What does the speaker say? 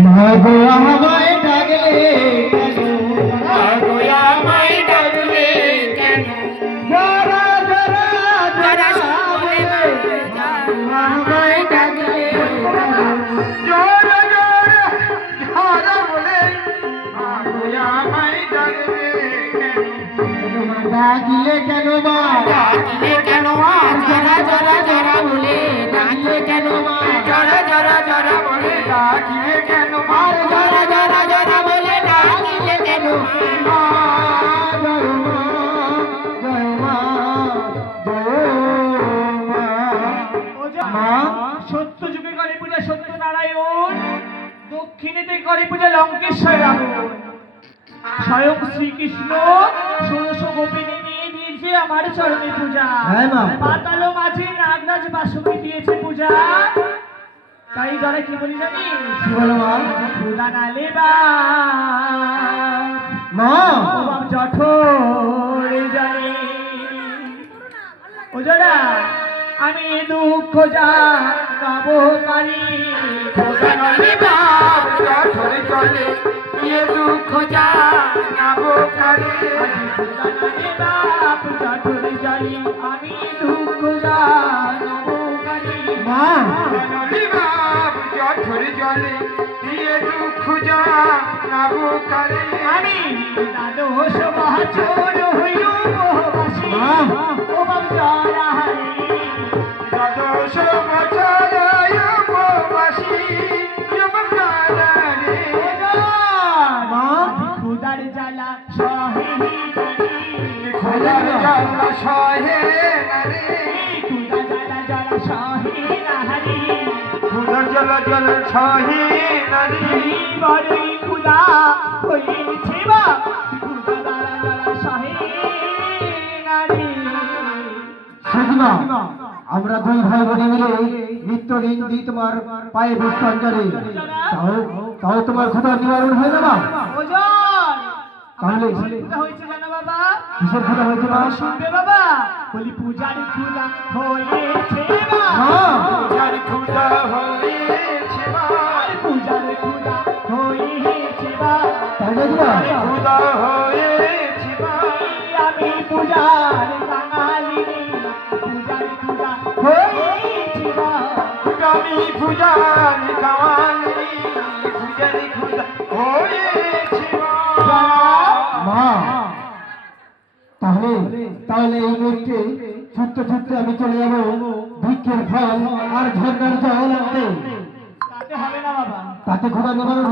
মাগো আমায় ডাকলে মাগো আমায় ডাকলে কেন? জরা জরা জরা বলে আমায় ডাকলে জরা জরা জরা বলে মাগো আমায় ডাকলে ডাকলে কেন মা? ডাকলে কেন মা? জরা জরা জরা বলে ডাকলে কেন মা? জরা জরা জরা বলে ডাকলে কেন মা? জরা জরা জরা বলে ডাকলে কেন মা? সত্য যুগে কালী পূজা সত্যনারায়ণ, দক্ষিণেতে কালী পূজা লঙ্কেশ্বর রাবণ। স্বয়ং শ্রীকৃষ্ণ 16 গোপিনী নিয়ে দিয়েছে আমার চরণে পূজা। হ্যাঁ মা। পাতাল মাঝে নাগরাজ বাসুকি দিয়েছে পূজা। তাই যারা কি বলি জানি, কি বলো মা? খুদা নালে বা মা বাপ জঠরে জানে ও যারা আমি দুঃখ যা গাবো পারি। খোদা নলে বাপ জঠরে চলে এ দুঃখ জানাবো কারে। খুদা নালে বাপ জঠরে জানি আমি দুঃখ যা গাবো পারি। মা খোদা নলে বাপ জঠরে চলে এ দুঃখ জানাবো কারে। আমি দ্বাদশ বছর হইল উপবাসী। ও বাপ যারা হারি দ্বাদশ বছর উপবাসী যমকারে। মা খুদার জ্বালা সহে খোদার জ্বালা সহে নারে। খুদা জ্বালা জ্বালা সহে নাহারি। খোদার জ্বালা জ্বালা সহে নারে। বড়ই খুদা হয়েছে বা খুদা জ্বালা জ্বালা সহে নারি। সখিমা আমরা দুই ভাই বোনে মিলে নিত্যদিন দিই তোমার পায়ে পুষ্পাঞ্জলি। তাও তাও তোমার ক্ষুধার নিবারণ হয় না মা? ওজন তাহলে পূজা হয়েছে জানো বাবা? কিসের ক্ষুধা হয়েছে মা? শুনবে বাবা, বলি পূজার খুদা হয়েছে বা মা পূজার ক্ষুধা হয়েছে মা। পূজার খুদা হয়েছে বা তাই নাকি মা? ক্ষুধা হয়েছে মা। আমি পূজার বাঙালি পূজার খুদা হয়েছে বা আমি পূজার কামালি পূজার ক্ষুধা হয়েছে মা। মা তাহলে তাহলে এই মুহূর্তে ছুটতে ছুটতে আমি চলে যাবো ভিক্ষের ফল আর ঝর্ণার জল আনতে। তাতে হবে না বাবা। তাতে ক্ষুধা নিবারণ